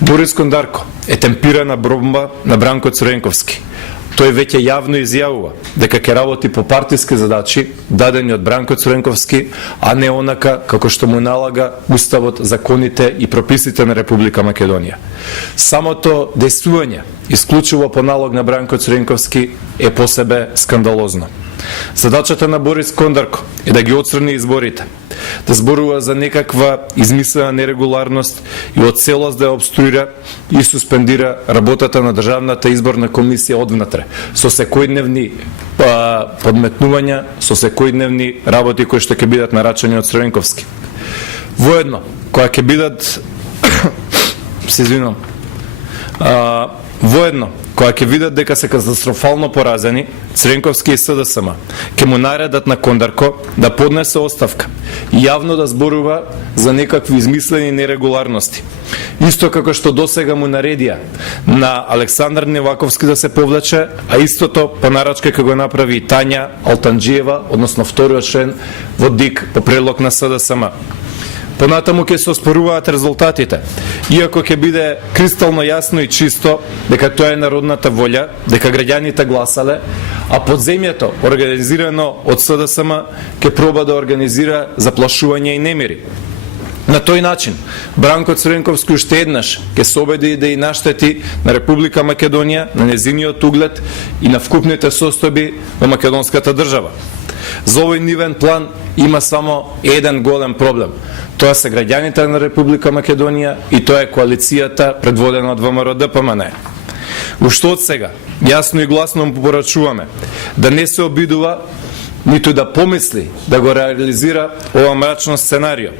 Борис Кондарко е темпирана бомба на Бранко Црвенковски. Тој веќе јавно изјавува дека ќе работи по партиски задачи дадени од Бранко Црвенковски, а не онака како што му налага Уставот, законите и прописите на Република Македонија. Самото дејствување исклучиво по налог на Бранко Црвенковски е по себе скандалозно. Задачата на Борис Кондарко е да ги отстрани изборите, да зборува за некаква измислена нерегуларност и од целост да ја обструира и суспендира работата на Државната изборна комисија одвнатре, со секојдневни подметнувања, со секојдневни работи кои што ќе бидат нарачани од Црвенковски. Воедно, која ќе бидат воедно, која ќе видат дека се катастрофално поразени, Црвенковски и СДСМ ќе му наредат на Кондарко да поднесе оставка и јавно да зборува за некакви измислени нерегуларности. Исто како што досега му наредија на Александар Неваковски да се повлече, а истото по нарачка ќе го направи и Тања Алтанџиева, односно вториот член во ДИК по предлог на СДСМ. Понатаму ќе се оспоруваат резултатите, иако ќе биде кристално јасно и чисто дека тоа е народната волја, дека граѓаните гласале, а подземјето, организирано од СДСМ, ќе проба да организира заплашување и немири. На тој начин, Бранко Црвенковски уште еднаш ќе се обиди да и наштети на Република Македонија, на незиниот углед и на вкупните состојби во македонската држава. За овој нивен план има само еден голем проблем. Тоа се граѓаните на Република Македонија и тоа е коалицијата предводена од ВМРО-ДПМН. Уште од сега, јасно и гласно му порачуваме да не се обидува ниту да помисли да го реализира ова мрачно сценарио,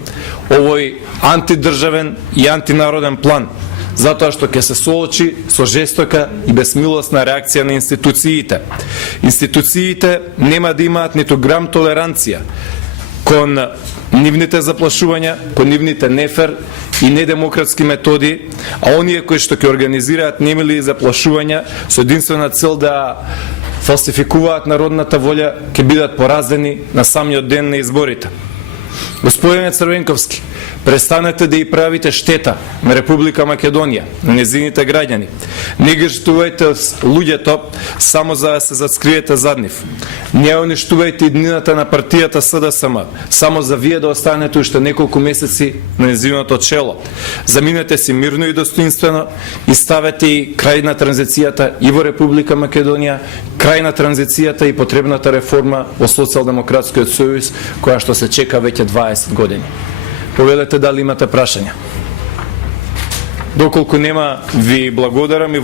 овој антидржавен и антинароден план, затоа што ќе се соочи со жестока и безмилосна реакција на институциите. Институциите нема да имаат ниту грам толеранција кон нивните заплашувања, кон нивните нефер и недемократски методи, а оние кои што ќе организираат немили заплашувања со единствена цел да фалсификуваат народната волја, ќе бидат поразени на самиот ден на изборите. Господине Црвенковски, престанете да и правите штета на Република Македонија, на незините граѓани. Не ги штувајте луѓето само за да се заскриете зад нив. Не уништувајте иднината на партијата СДСМ, само за вие да останете уште неколку месеци на незиното чело. Заминете си мирно и достоинствено и ставете и крај на транзицијата и во Република Македонија, крај на транзицијата и потребната реформа во Социјалдемократскиот сојуз, која што се чека веќе 20 години. Повелете дали имате прашања. Доколку нема, ви благодарам и